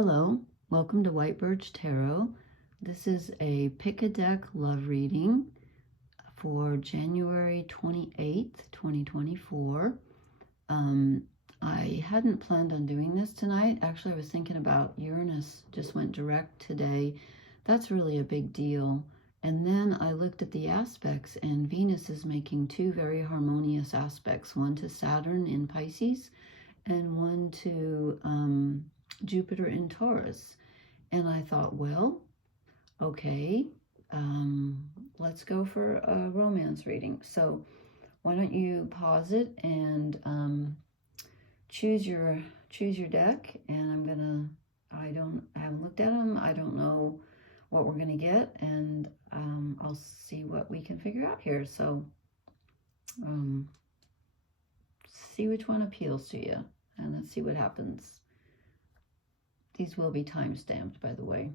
Hello, welcome to White Birch Tarot. This is a pick a deck love reading for January 28th, 2024. I hadn't planned on doing this tonight. Actually, I was thinking about Uranus just went direct today. That's really a big deal. And then I looked at the aspects, and Venus is making two very harmonious aspects, one to Saturn in Pisces and one to Jupiter in Taurus. And I thought, well, okay, let's go for a romance reading. So why don't you pause it and choose your deck, and I haven't looked at them. I don't know what we're gonna get, and I'll see what we can figure out here. So see which one appeals to you, and let's see what happens. These will be time-stamped, by the way.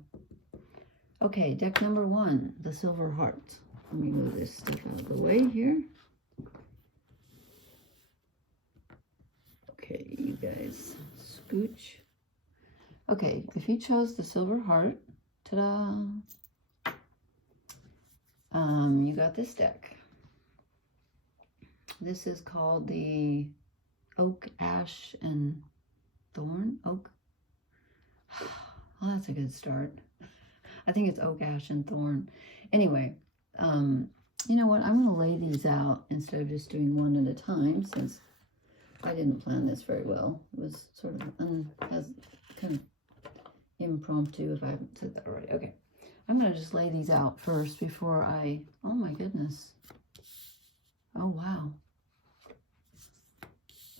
Okay, deck number one, the Silver Heart. Let me move this stuff out of the way here. Okay, you guys, scooch. Okay, if you chose the Silver Heart, ta-da! You got this deck. This is called the Oak, Ash, and Thorn. Oak. Well, that's a good start. I think it's Oak, Ash, and Thorn. Anyway, you know what? I'm going to lay these out instead of just doing one at a time, since I didn't plan this very well. It was sort of kind of impromptu, if I haven't said that already. Okay, I'm going to just lay these out first before I... Oh my goodness. Oh wow.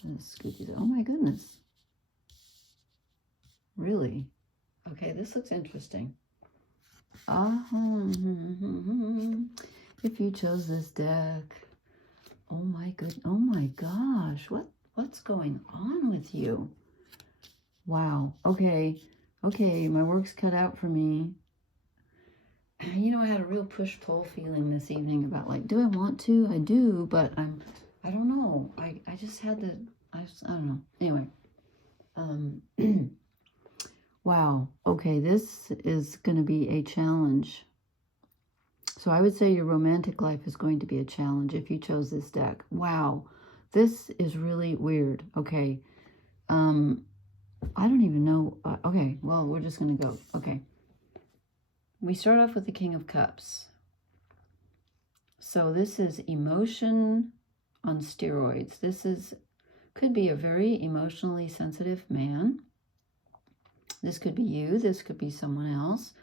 Let's scoop these out. Oh my goodness. Really? Okay, this looks interesting. If you chose this deck, oh my gosh, what's going on with you? Wow. Okay, my work's cut out for me. You know, I had a real push-pull feeling this evening about, like, do I want to? I do, but I don't know. I just had to, I don't know. Anyway, wow. Okay, this is going to be a challenge. So I would say your romantic life is going to be a challenge if you chose this deck. Wow, this is really weird. Okay, I don't even know. Okay, well, we're just going to go. Okay. We start off with the King of Cups. So this is emotion on steroids. Could be a very emotionally sensitive man. This could be you. This could be someone else.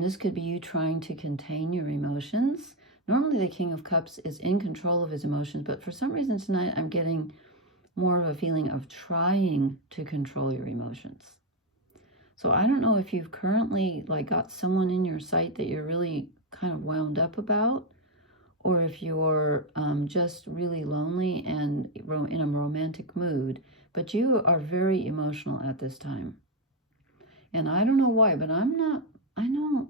This could be you trying to contain your emotions. Normally the King of Cups is in control of his emotions, but for some reason tonight I'm getting more of a feeling of trying to control your emotions. So I don't know if you've currently got someone in your sight that you're really kind of wound up about, or if you're just really lonely and in a romantic mood, but you are very emotional at this time. And I don't know why, but I'm not, I know,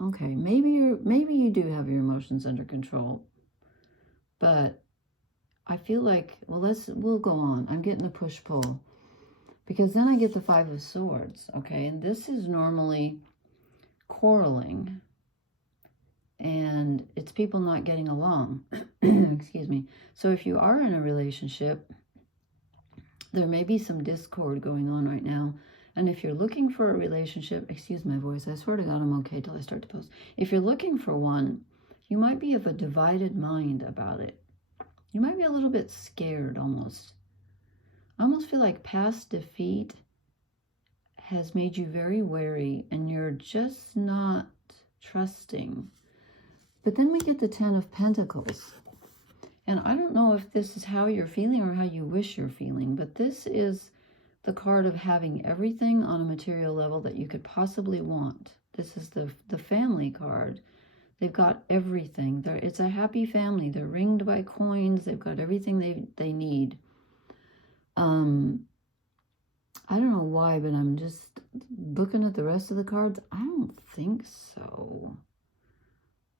okay, maybe you do have your emotions under control, but I feel like, well, we'll go on. I'm getting the push-pull, because then I get the Five of Swords, okay? And this is normally quarreling, and it's people not getting along. Excuse me. So if you are in a relationship, there may be some discord going on right now. And if you're looking for a relationship, excuse my voice, I swear to God I'm okay till I start to post. If you're looking for one, you might be of a divided mind about it. You might be a little bit scared almost. I almost feel like past defeat has made you very wary, and you're just not trusting. But then we get the Ten of Pentacles. And I don't know if this is how you're feeling or how you wish you're feeling, but this is the card of having everything on a material level that you could possibly want. This is the family card. They've got everything. It's a happy family. They're ringed by coins. They've got everything they need. I don't know why, but I'm just looking at the rest of the cards. I don't think so.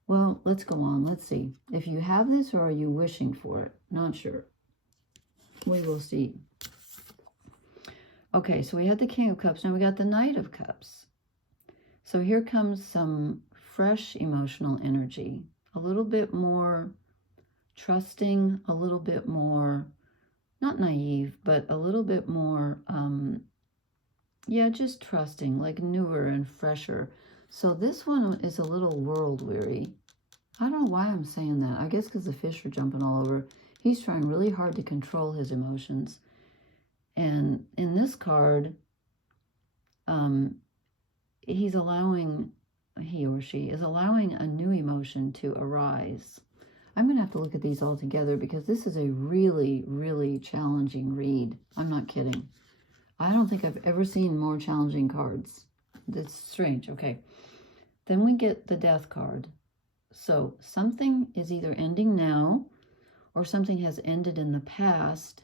Well, let's go on. Let's see. If you have this, or are you wishing for it? Not sure. We will see. Okay, so we had the King of Cups. Now we got the Knight of Cups. So here comes some fresh emotional energy. A little bit more trusting, a little bit more, not naive, but a little bit more, yeah, just trusting, like newer and fresher. So this one is a little world weary. I don't know why I'm saying that. I guess because the fish are jumping all over. He's trying really hard to control his emotions. And in this card, he's allowing, he or she is allowing a new emotion to arise. I'm going to have to look at these all together because this is a really, really challenging read. I'm not kidding. I don't think I've ever seen more challenging cards. That's strange. Okay. Then we get the Death card. So something is either ending now or something has ended in the past,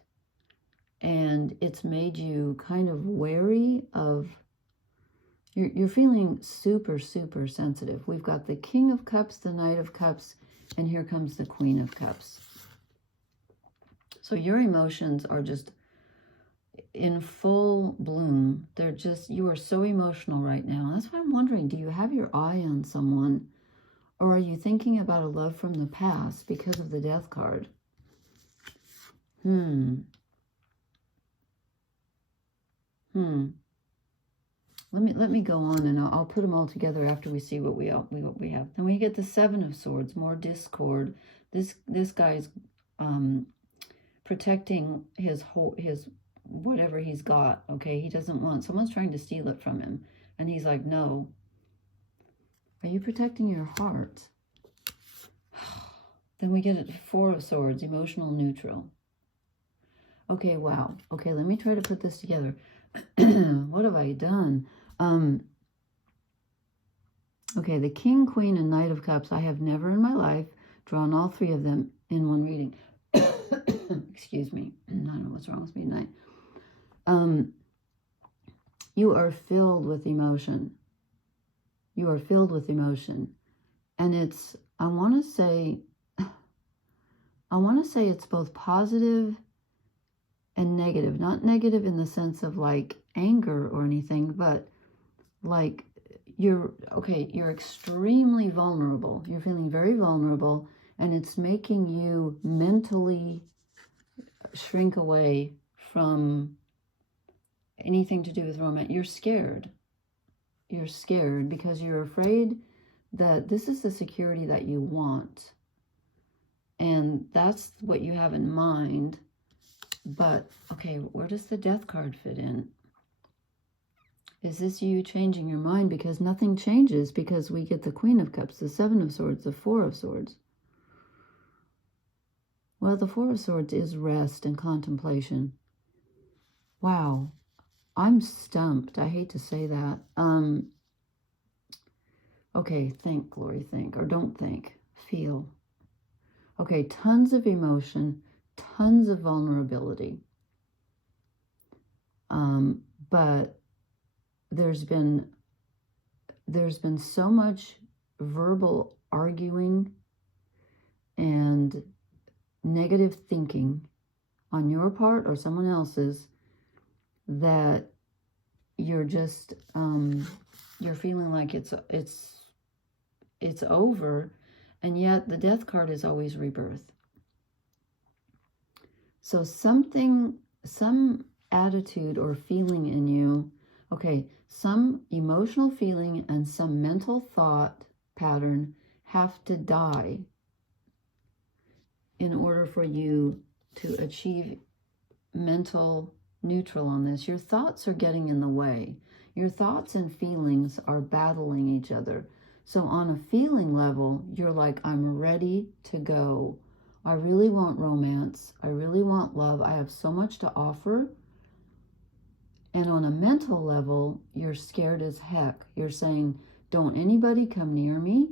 and it's made you kind of wary of, you're feeling super, super sensitive. We've got the King of Cups, the Knight of Cups, and here comes the Queen of Cups. So your emotions are just in full bloom. They're just, you are so emotional right now. That's why I'm wondering, do you have your eye on someone? Or are you thinking about a love from the past because of the Death card? Let me go on, and I'll put them all together after we see what we have. Then we get the Seven of Swords, more discord. This guy's protecting his whatever he's got. Okay, he doesn't want, someone's trying to steal it from him, and he's like, no. Are you protecting your heart? Then we get a Four of Swords, emotional neutral. Okay, wow. Okay, let me try to put this together. What have I done? Okay, the King, Queen, and Knight of Cups. I have never in my life drawn all three of them in one reading. Excuse me. I don't know what's wrong with me tonight. You are filled with emotion. You are filled with emotion. And it's, I want to say it's both positive and negative. Not negative in the sense of like anger or anything, but like you're extremely vulnerable. You're feeling very vulnerable, and it's making you mentally shrink away from anything to do with romance. You're scared. You're scared because you're afraid that this is the security that you want. And that's what you have in mind. But, okay, where does the Death card fit in? Is this you changing your mind? Because nothing changes, because we get the Queen of Cups, the Seven of Swords, the Four of Swords. Well, the Four of Swords is rest and contemplation. Wow. I'm stumped. I hate to say that. Okay, think, Glory, think. Or don't think. Feel. Okay, tons of emotion, tons of vulnerability. But there's been so much verbal arguing and negative thinking on your part or someone else's that you're just you're feeling like it's over, and yet the Death card is always rebirth. So some attitude or feeling in you, okay, some emotional feeling and some mental thought pattern have to die in order for you to achieve mental neutral on this. Your thoughts are getting in the way. Your thoughts and feelings are battling each other. So on a feeling level, you're like, I'm ready to go. I really want romance. I really want love. I have so much to offer. And on a mental level, you're scared as heck. You're saying, don't anybody come near me.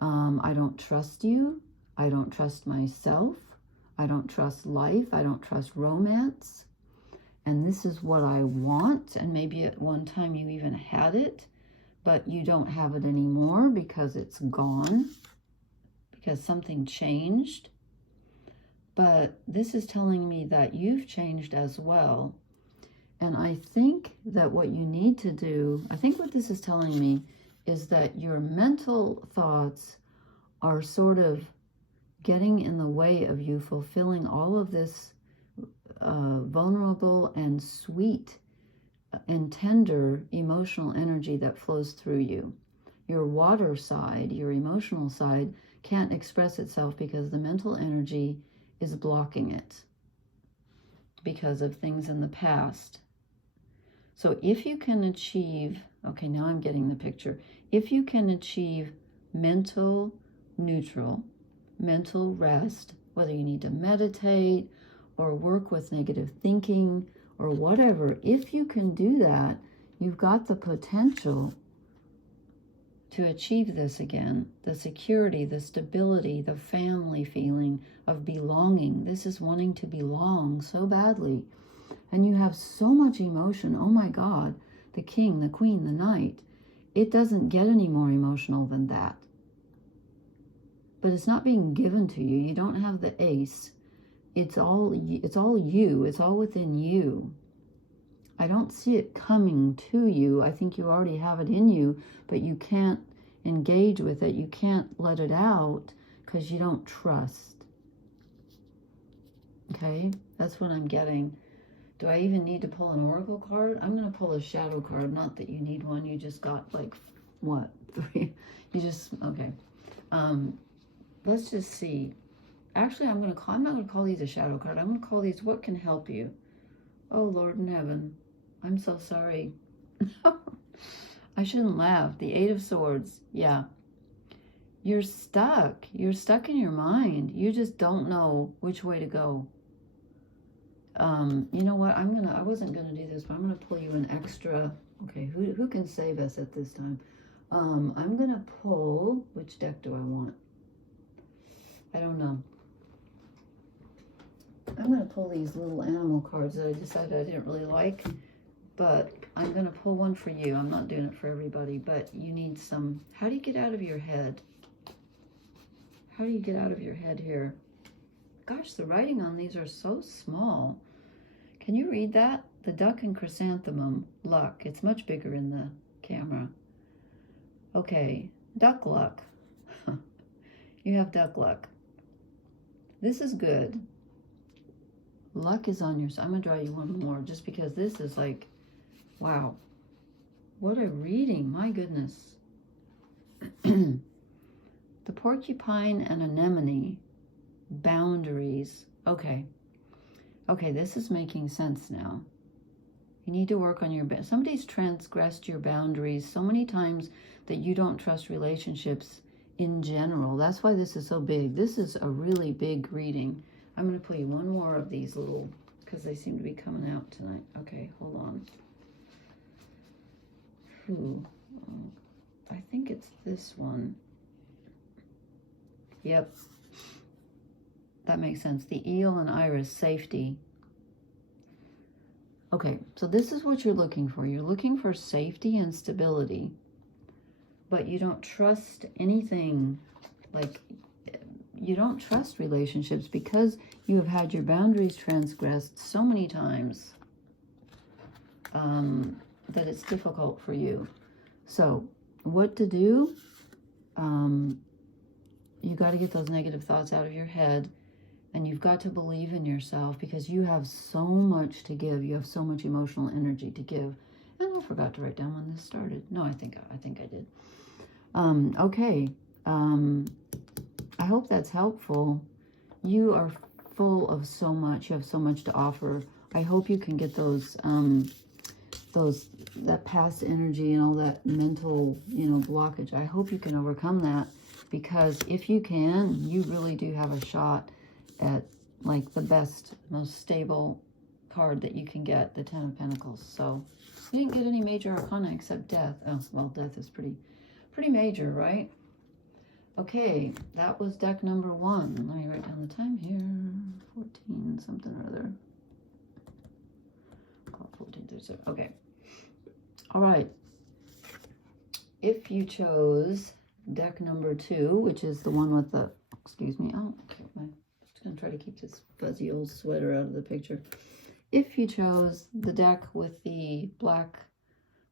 I don't trust you. I don't trust myself. I don't trust life. I don't trust romance. And this is what I want. And maybe at one time you even had it, but you don't have it anymore because it's gone, because something changed. But this is telling me that you've changed as well. And I think that what you need to do, I think what this is telling me is that your mental thoughts are sort of getting in the way of you fulfilling all of this vulnerable and sweet and tender emotional energy that flows through you. Your water side, your emotional side, can't express itself because the mental energy is blocking it because of things in the past. So if you can achieve, okay, now I'm getting the picture. If you can achieve mental neutral, mental rest, whether you need to meditate or work with negative thinking or whatever, if you can do that, you've got the potential to achieve this again. The security, the stability, the family feeling of belonging. This is wanting to belong so badly. And you have so much emotion. Oh my God, the king, the queen, the knight. It doesn't get any more emotional than that. But it's not being given to you. You don't have the ace. It's all you. It's all within you. I don't see it coming to you. I think you already have it in you, but you can't engage with it. You can't let it out because you don't trust. Okay, that's what I'm getting. Do I even need to pull an oracle card? I'm going to pull a shadow card. Not that you need one. You just got like, what? 3? You just, okay. Let's just see. Actually, I'm not going to call these a shadow card. I'm going to call these what can help you. Oh, Lord in heaven. I'm so sorry. I shouldn't laugh. The 8 of Swords. Yeah. You're stuck. You're stuck in your mind. You just don't know which way to go. You know what? I wasn't gonna do this, but I'm gonna pull you an extra. Okay, who can save us at this time? I'm gonna pull, which deck do I want? I don't know. I'm gonna pull these little animal cards that I decided I didn't really like, but I'm gonna pull one for you. I'm not doing it for everybody, but you need some. How do you get out of your head? How do you get out of your head here? Gosh, the writing on these are so small. Can you read that? The duck and chrysanthemum, luck. It's much bigger in the camera. Okay, duck luck. You have duck luck. This is good. Luck is on your side. I'm going to draw you one more just because this is like, wow. What a reading. My goodness. The porcupine and anemone. Boundaries. Okay. Okay, this is making sense now. You need to work on your... Somebody's transgressed your boundaries so many times that you don't trust relationships in general. That's why this is so big. This is a really big reading. I'm going to play one more of these little... because they seem to be coming out tonight. Okay, hold on. Ooh, I think it's this one. Yep. That makes sense. The eel and iris, safety. Okay, so this is what you're looking for. You're looking for safety and stability, but you don't trust anything. Like, you don't trust relationships because you have had your boundaries transgressed so many times that it's difficult for you. So, what to do? You got to get those negative thoughts out of your head. And you've got to believe in yourself because you have so much to give. You have so much emotional energy to give. And I forgot to write down when this started. No, I think I did. Okay. I hope that's helpful. You are full of so much. You have so much to offer. I hope you can get that past energy and all that mental, blockage. I hope you can overcome that because if you can, you really do have a shot at like the best, most stable card that you can get, the 10 of Pentacles. So you didn't get any major arcana except death. Oh, well, death is pretty major, right? Okay, that was deck number 1. Let me write down the time here. 14 something or other. Call it 14:37. Okay. All right. If you chose deck number 2, which is the one with the, excuse me, oh, okay, I'm going to try to keep this fuzzy old sweater out of the picture. if you chose the deck with the black,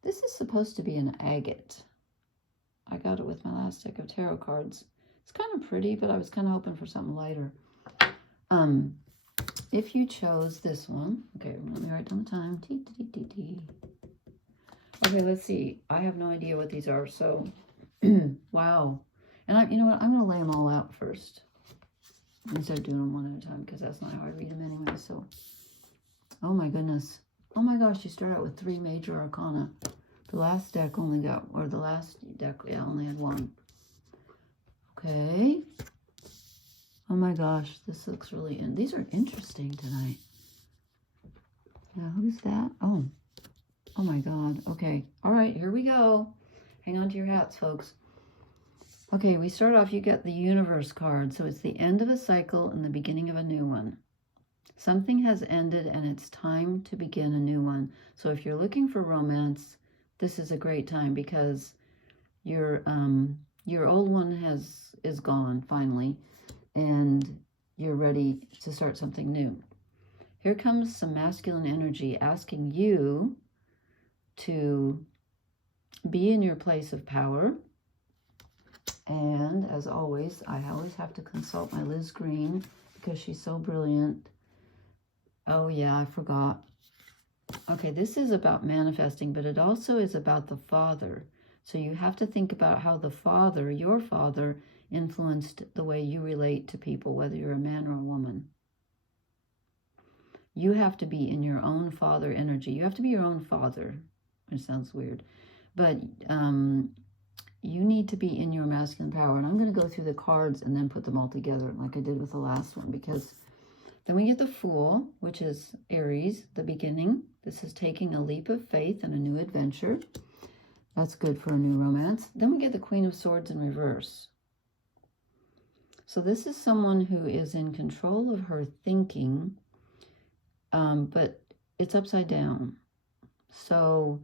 this is supposed to be an agate. I got it with my last deck of tarot cards. It's kind of pretty, but I was kind of hoping for something lighter. If you chose this one, okay, let me write down the time. Okay, let's see. I have no idea what these are, so wow. And you know what? I'm going to lay them all out first instead of doing them one at a time, because that's not how I read them anyway. So, oh my goodness. Oh my gosh, you start out with 3 major arcana. The last deck only got, or the last deck, yeah, only had 1. Okay. Oh my gosh, this looks really, these are interesting tonight. Now, who's that? Oh my God. Okay. All right, here we go. Hang on to your hats, folks. Okay, we start off, you get the universe card. So it's the end of a cycle and the beginning of a new one. Something has ended and it's time to begin a new one. So if you're looking for romance, this is a great time, because your old one is gone finally, and you're ready to start something new. Here comes some masculine energy asking you to be in your place of power. And as always, I always have to consult my Liz Green because she's so brilliant. Oh yeah, I forgot. Okay, this is about manifesting, but it also is about the father. So you have to think about how the father, your father, influenced the way you relate to people, whether you're a man or a woman. You have to be in your own father energy. You have to be your own father, which sounds weird. But you need to be in your masculine power. And I'm going to go through the cards and then put them all together like I did with the last one, because then we get the Fool, which is Aries, the beginning. This is taking a leap of faith and a new adventure. That's good for a new romance. Then we get the Queen of Swords in reverse. So this is someone who is in control of her thinking, but it's upside down. So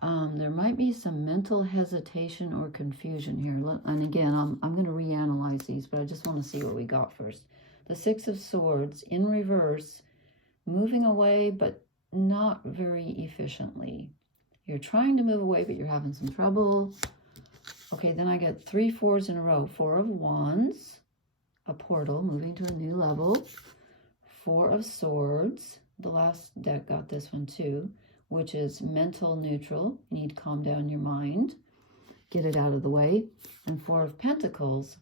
there might be some mental hesitation or confusion here. And again, I'm going to reanalyze these, but I just want to see what we got first. The Six of Swords in reverse, moving away, but not very efficiently. You're trying to move away, but you're having some trouble. Okay, then I get 3 4s in a row. 4 of Wands, a portal, moving to a new level. 4 of Swords. The last deck got this one too, which is mental neutral. You need to calm down your mind, get it out of the way. And 4 of Pentacles,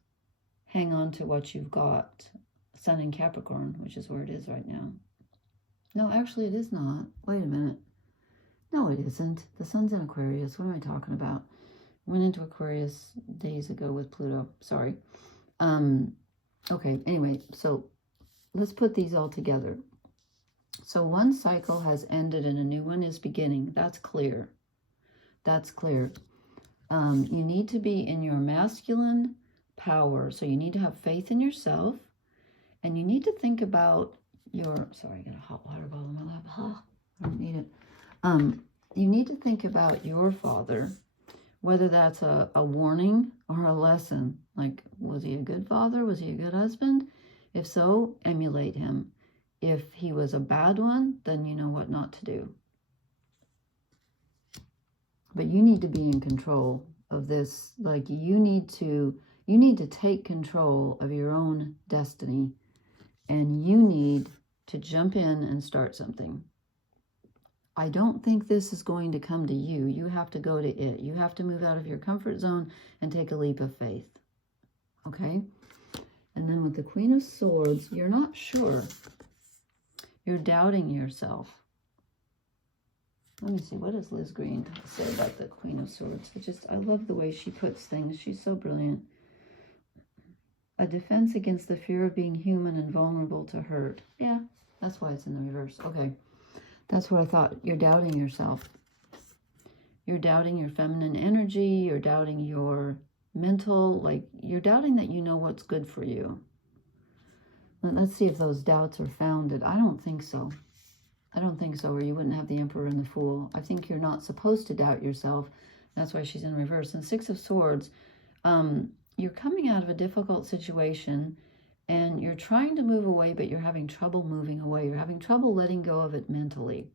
hang on to what you've got. Sun in Capricorn, which is where it is right now. No, actually it is not. Wait a minute. No, it isn't. The sun's in Aquarius. What am I talking about? Went into Aquarius days ago with Pluto. Sorry. Okay, anyway, so let's put these all together. So one cycle has ended and a new one is beginning. That's clear. That's clear. You need to be in your masculine power. So you need to have faith in yourself. And you need to think about your... Sorry, I got a hot water bottle in my lap. Oh, I don't need it. You need to think about your father, whether that's a warning or a lesson. Like, was he a good father? Was he a good husband? If so, emulate him. If he was a bad one, then you know what not to do. But you need to be in control of this. Like, you need to take control of your own destiny, and you need to jump in and start something. I don't think this is going to come to you. You have to go to it. You have to move out of your comfort zone and take a leap of faith. Okay? And then with the Queen of Swords, you're not sure. You're doubting yourself. Let me see. What does Liz Green say about the Queen of Swords? I love the way she puts things. She's so brilliant. A defense against the fear of being human and vulnerable to hurt. Yeah, that's why it's in the reverse. Okay. That's what I thought. You're doubting yourself. You're doubting your feminine energy. You're doubting your mental, like, you're doubting that you know what's good for you. Let's see if those doubts are founded. I don't think so. I don't think so, or you wouldn't have the Emperor and the Fool. I think you're not supposed to doubt yourself. That's why she's in reverse. And 6 of Swords, you're coming out of a difficult situation, And you're trying to move away, but you're having trouble moving away. You're having trouble letting go of it mentally.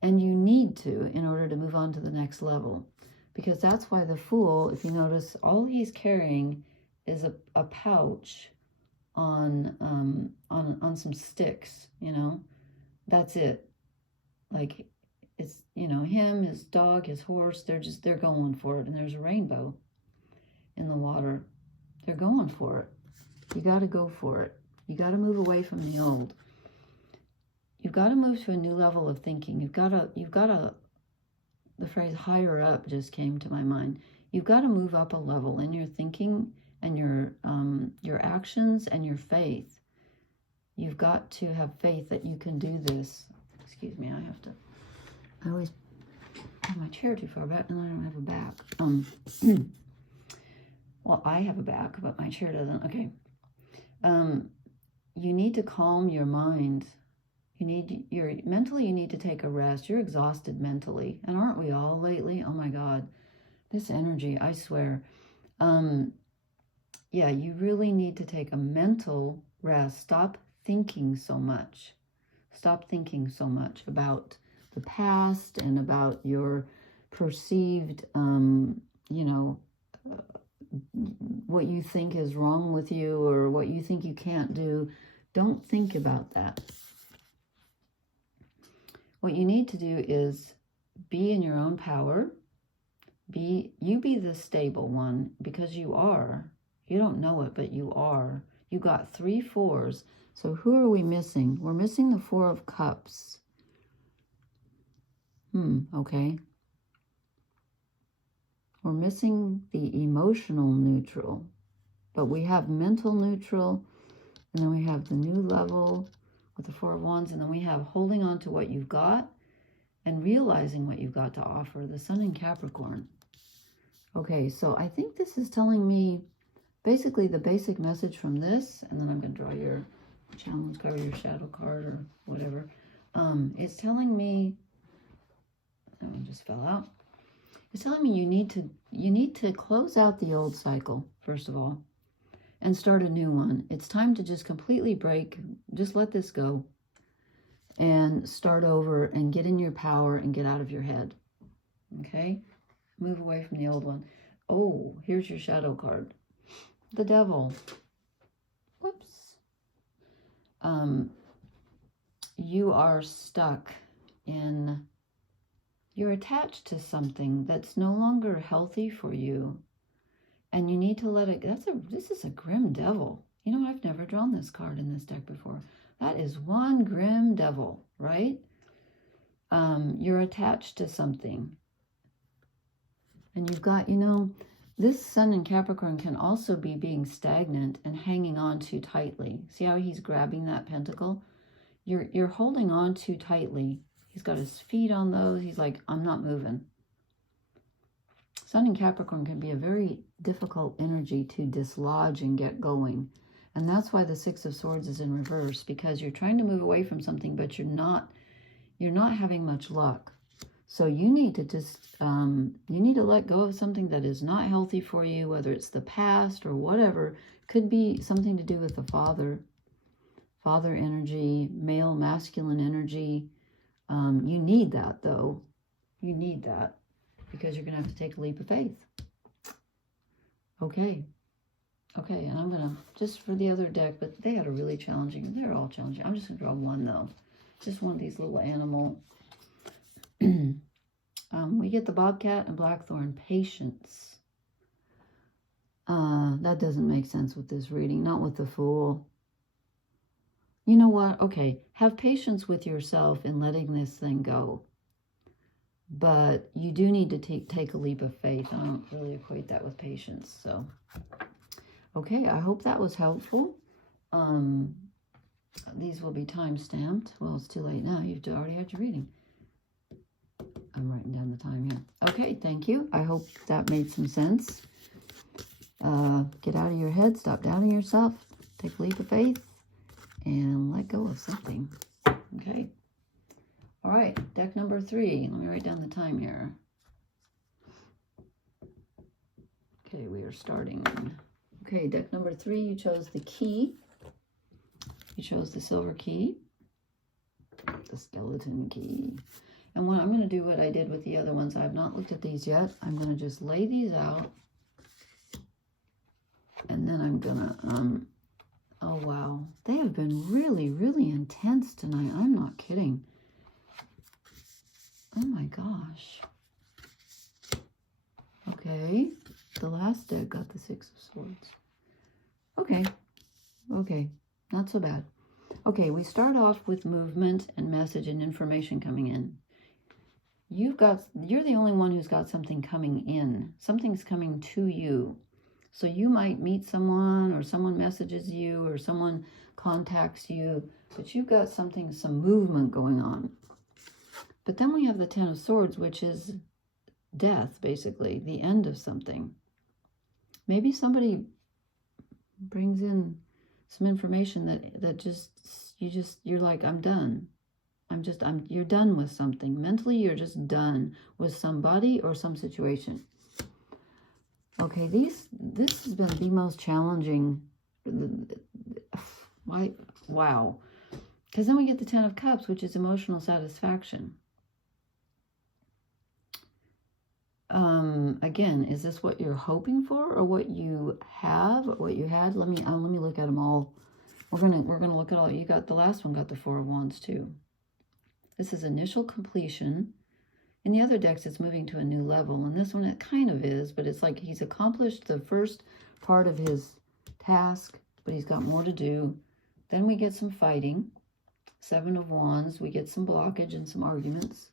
And you need to in order to move on to the next level. Because that's why the Fool, if you notice, all he's carrying is a pouch on some sticks, you know. That's it. Like, it's, you know, him, his dog, his horse, they're going for it. And there's a rainbow in the water. They're going for it. You got to go for it. You got to move away from the old. You've got to move to a new level of thinking. You've got to, the phrase higher up just came to my mind. You've got to move up a level in your thinking and your actions and your faith. You've got to have faith that you can do this. Excuse me, I always have my chair too far back and I don't have a back. Well, I have a back, but my chair doesn't. Okay. You need to calm your mind. Mentally, you need to take a rest. You're exhausted mentally. And aren't we all lately? Oh my God. This energy, I swear. Yeah, you really need to take a mental rest. Stop thinking so much. Stop thinking so much about the past and about your perceived, what you think is wrong with you or what you think you can't do. Don't think about that. What you need to do is be in your own power. Be the stable one, because you are. You don't know it, but you are. You got 3 4s. So who are we missing? We're missing the 4 of Cups. Okay. We're missing the emotional neutral, but we have mental neutral, and then we have the new level with the 4 of Wands, and then we have holding on to what you've got and realizing what you've got to offer, the Sun in Capricorn. Okay, so I think this is telling me basically the basic message from this, and then I'm going to draw your challenge card, your shadow card, or whatever. It's telling me, that one just fell out. It's telling me you need to close out the old cycle, first of all, and start a new one. It's time to just completely break, just let this go, and start over and get in your power and get out of your head. Okay? Move away from the old one. Oh, here's your shadow card. The Devil. Whoops. You are stuck in... You're attached to something that's no longer healthy for you. And you need to let it... This is a grim devil. You know, I've never drawn this card in this deck before. That is one grim devil, right? You're attached to something. And you've got, you know, this Sun in Capricorn can also be being stagnant and hanging on too tightly. See how he's grabbing that pentacle? You're holding on too tightly. He's got his feet on those. He's like, I'm not moving. Sun in Capricorn can be a very difficult energy to dislodge and get going. And that's why the 6 of Swords is in reverse, because you're trying to move away from something, but you're not having much luck. So you need to just, you need to let go of something that is not healthy for you, whether it's the past or whatever. Could be something to do with the father energy, male, masculine energy. You need that, though. You need that, because you're going to have to take a leap of faith. Okay. Okay, and I'm going to, just for the other deck, but they had a really challenging, they're all challenging. I'm just going to draw one, though. Just one of these little animal. We get the Bobcat and Blackthorn. Patience. That doesn't make sense with this reading. Not with the Fool. You know what? Okay, have patience with yourself in letting this thing go. But you do need to take a leap of faith. I don't really equate that with patience. So, okay, I hope that was helpful. These will be time-stamped. Well, it's too late now. You've already had your reading. I'm writing down the time here. Okay, thank you. I hope that made some sense. Get out of your head. Stop doubting yourself. Take a leap of faith. And let go of something. Okay. All right, deck number 3. Let me write down the time here. Okay, we are starting Okay, deck number 3, you chose the key. You chose the silver key, the skeleton key. And what I'm going to do what I did with the other ones. I have not looked at these yet. I'm going to just lay these out. And then I'm going to, oh wow. They have been really, really intense tonight. I'm not kidding. Oh my gosh. Okay. The last deck got the 6 of Swords. Okay. Okay. Not so bad. Okay, we start off with movement and message and information coming in. You're the only one who's got something coming in. Something's coming to you. So you might meet someone, or someone messages you, or someone contacts you, but you've got something, some movement going on. But then we have the 10 of Swords, which is death, basically, the end of something. Maybe somebody brings in some information that you're like, I'm done. You're done with something. Mentally, you're just done with somebody or some situation. Okay, this has been the most challenging. Wow. Because then we get the 10 of Cups, which is emotional satisfaction. Again, is this what you're hoping for, or what you have, what you had? Let me look at them all. We're gonna look at all. You got the last one, got the 4 of Wands too. This is initial completion. In the other decks, it's moving to a new level. And this one, it kind of is, but it's like he's accomplished the first part of his task, but he's got more to do. Then we get some fighting. 7 of Wands, we get some blockage and some arguments.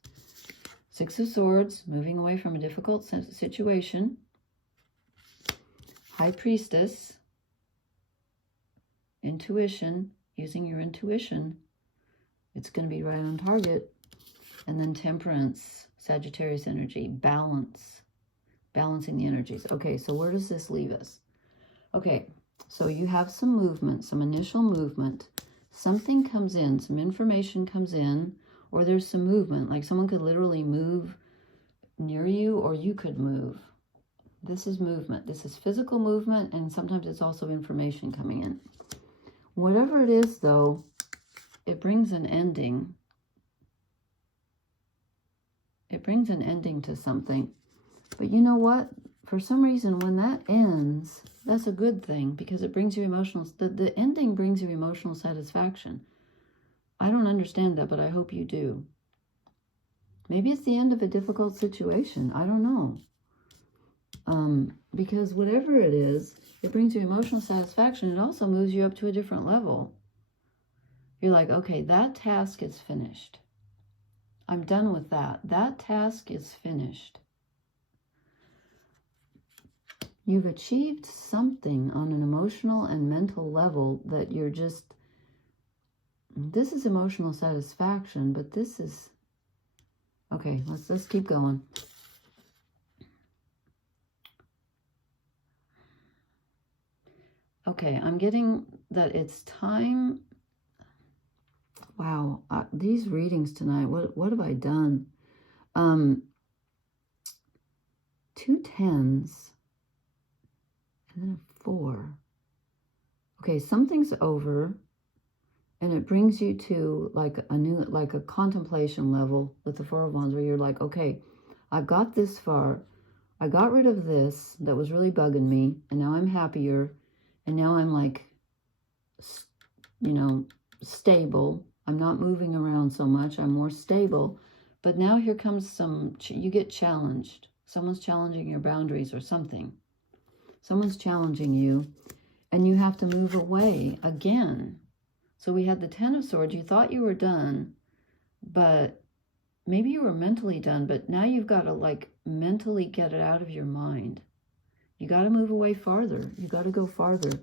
6 of Swords, moving away from a difficult situation. High Priestess, intuition, using your intuition. It's going to be right on target. And then Temperance, Sagittarius energy, balance, balancing the energies. Okay, so where does this leave us? Okay, so you have some movement, some initial movement. Something comes in, some information comes in, or there's some movement, like someone could literally move near you, or you could move. This is movement. This is physical movement, and sometimes it's also information coming in. Whatever it is, though, it brings an ending. It brings an ending to something. But you know what? For some reason, when that ends, that's a good thing, because it brings you emotional, the ending brings you emotional satisfaction. I don't understand that, but I hope you do. Maybe it's the end of a difficult situation. I don't know. Because whatever it is, it brings you emotional satisfaction. It also moves you up to a different level. You're like, okay, that task is finished. I'm done with that. That task is finished. You've achieved something on an emotional and mental level that you're just, this is emotional satisfaction, but this is, okay, let's keep going. Okay, I'm getting that it's time. Wow, these readings tonight, what have I done? 2 10s and then a 4. Okay, something's over, and it brings you to like a contemplation level with the 4 of Wands, where you're like, okay, I've got this far. I got rid of this that was really bugging me, and now I'm happier, and now I'm like, you know, stable. I'm not moving around so much. I'm more stable. But now here comes you get challenged. Someone's challenging your boundaries or something. Someone's challenging you, and you have to move away again. So we had the 10 of Swords. You thought you were done, but maybe you were mentally done, but now you've got to like mentally get it out of your mind. You got to move away farther. You got to go farther.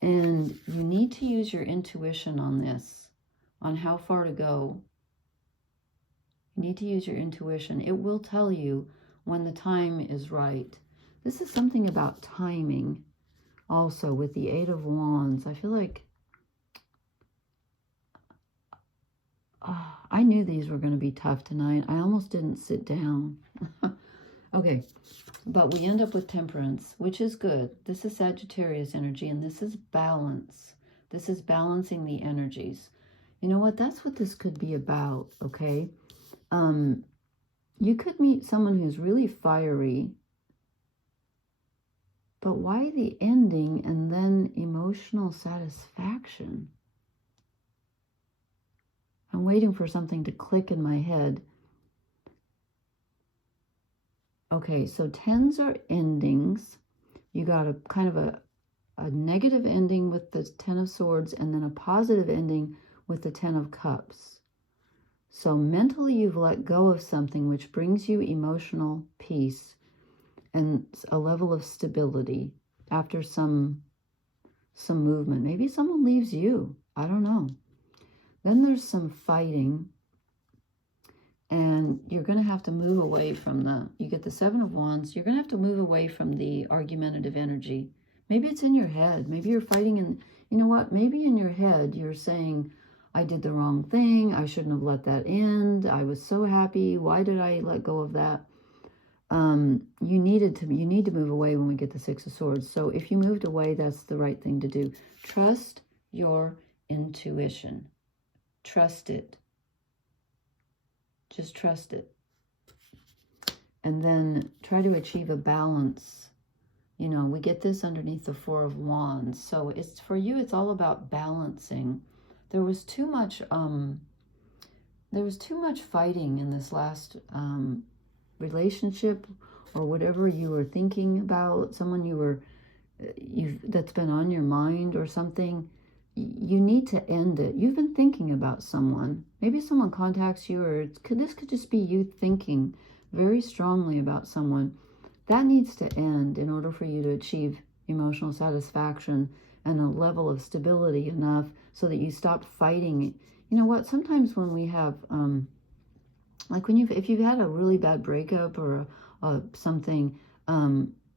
And you need to use your intuition on this, on how far to go. You need to use your intuition. It will tell you when the time is right. This is something about timing also with the 8 of Wands. I feel like I knew these were going to be tough tonight. I almost didn't sit down. Okay, But we end up with Temperance, which is good. This is Sagittarius energy, and this is balance. This is balancing the energies. You know what? That's what this could be about, okay? You could meet someone who's really fiery, but why the ending and then emotional satisfaction? I'm waiting for something to click in my head. Okay, so 10s are endings. You got a kind of a negative ending with the 10 of Swords, and then a positive ending with the 10 of Cups. So mentally you've let go of something which brings you emotional peace and a level of stability after some movement. Maybe someone leaves you. I don't know. Then there's some fighting, and you're going to have to move away from you get the 7 of Wands. You're going to have to move away from the argumentative energy. Maybe it's in your head. Maybe you're fighting, and you know what? Maybe in your head you're saying, I did the wrong thing. I shouldn't have let that end. I was so happy. Why did I let go of that? You need to move away when we get the 6 of Swords. So if you moved away, that's the right thing to do. Trust your intuition. Trust it. Just trust it. And then try to achieve a balance. You know, we get this underneath the 4 of Wands. So it's for you, it's all about balancing. There was too much fighting in this last relationship, or whatever you were thinking about, someone that's been on your mind or something. You need to end it. You've been thinking about someone. Maybe someone contacts you, or this could just be you thinking very strongly about someone. That needs to end in order for you to achieve emotional satisfaction and a level of stability enough so that you stop fighting. You know what? Sometimes when we have, like if you've had a really bad breakup or something,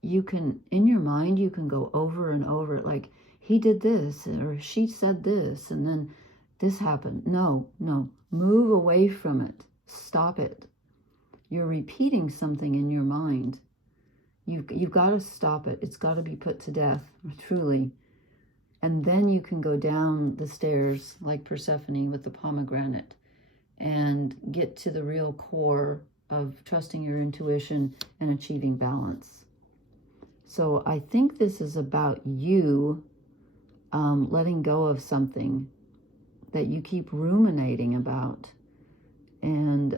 you can, in your mind, you can go over and over it. Like, he did this, or she said this, and then this happened. No. Move away from it. Stop it. You're repeating something in your mind. You've got to stop it. It's got to be put to death, truly. And then you can go down the stairs like Persephone with the pomegranate and get to the real core of trusting your intuition and achieving balance. So I think this is about you letting go of something that you keep ruminating about. And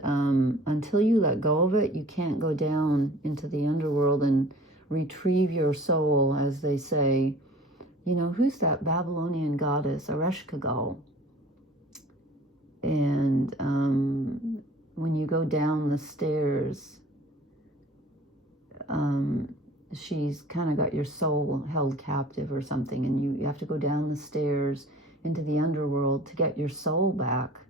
until you let go of it, you can't go down into the underworld and retrieve your soul, as they say. You know, who's that Babylonian goddess, Ereshkigal? And when you go down the stairs, she's kind of got your soul held captive or something, and you have to go down the stairs into the underworld to get your soul back.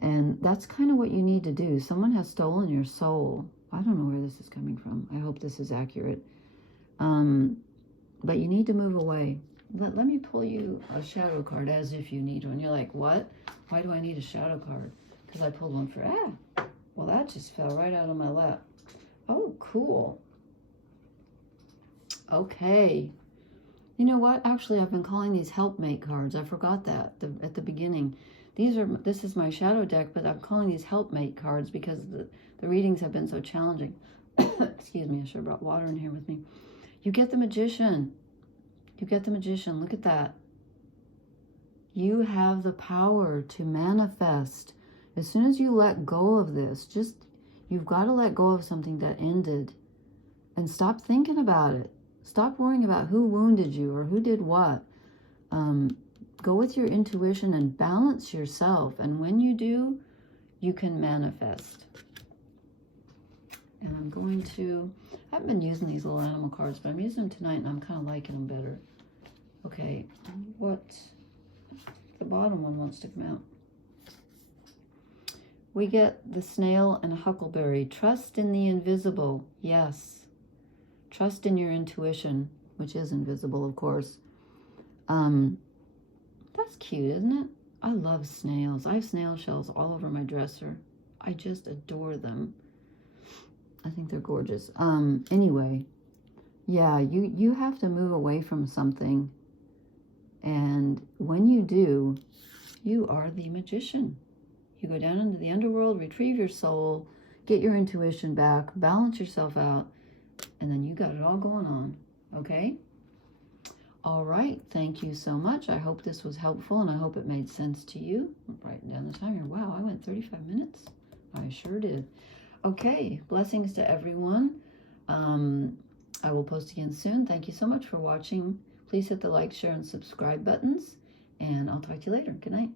And that's kind of what you need to do. Someone has stolen your soul. I don't know where this is coming from. I hope this is accurate. But you need to move away. Let me pull you a shadow card, as if you need one. You're like, what? Why do I need a shadow card? Because I pulled one for, well, that just fell right out of my lap. Oh, cool. Okay. You know what? Actually, I've been calling these helpmate cards. I forgot that at the beginning. This is my shadow deck, but I'm calling these helpmate cards because the readings have been so challenging. Excuse me, I should have brought water in here with me. You get the Magician. You get the Magician. Look at that. You have the power to manifest. As soon as you let go of this, you've got to let go of something that ended and stop thinking about it. Stop worrying about who wounded you or who did what. Go with your intuition and balance yourself. And when you do, you can manifest. And I'm going to, I haven't been using these little animal cards, but I'm using them tonight and I'm kind of liking them better. Okay, the bottom one wants to come out. We get the snail and huckleberry. Trust in the invisible. Yes. Trust in your intuition, which is invisible, of course. That's cute, isn't it? I love snails. I have snail shells all over my dresser. I just adore them. I think they're gorgeous. Anyway, yeah, you have to move away from something. And when you do, you are the magician. You go down into the underworld, retrieve your soul, get your intuition back, balance yourself out, and then you got it all going on. Okay? All right. Thank you so much. I hope this was helpful, and I hope it made sense to you. I'm writing down the timer. Wow, I went 35 minutes. I sure did. Okay. Blessings to everyone. I will post again soon. Thank you so much for watching. Please hit the like, share, and subscribe buttons, and I'll talk to you later. Good night.